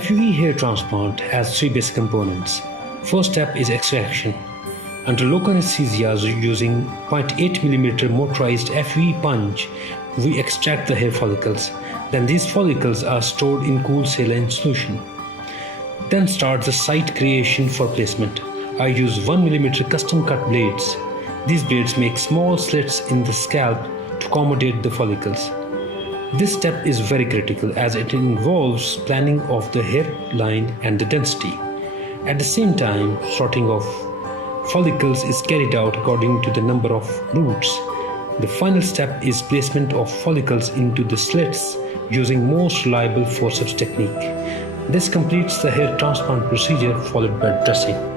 FUE hair transplant has three basic components. First step is extraction. Under local anesthesia using 0.8 mm motorized FUE punch, we extract the hair follicles. Then these follicles are stored in cool saline solution. Then starts the site creation for placement. I use 1 mm custom cut blades. These blades make small slits in the scalp to accommodate the follicles. This step is very critical as it involves planning of the hairline and the density. At the same time, sorting of follicles is carried out according to the number of roots. The final step is placement of follicles into the slits using most reliable forceps technique. This completes the hair transplant procedure followed by dressing.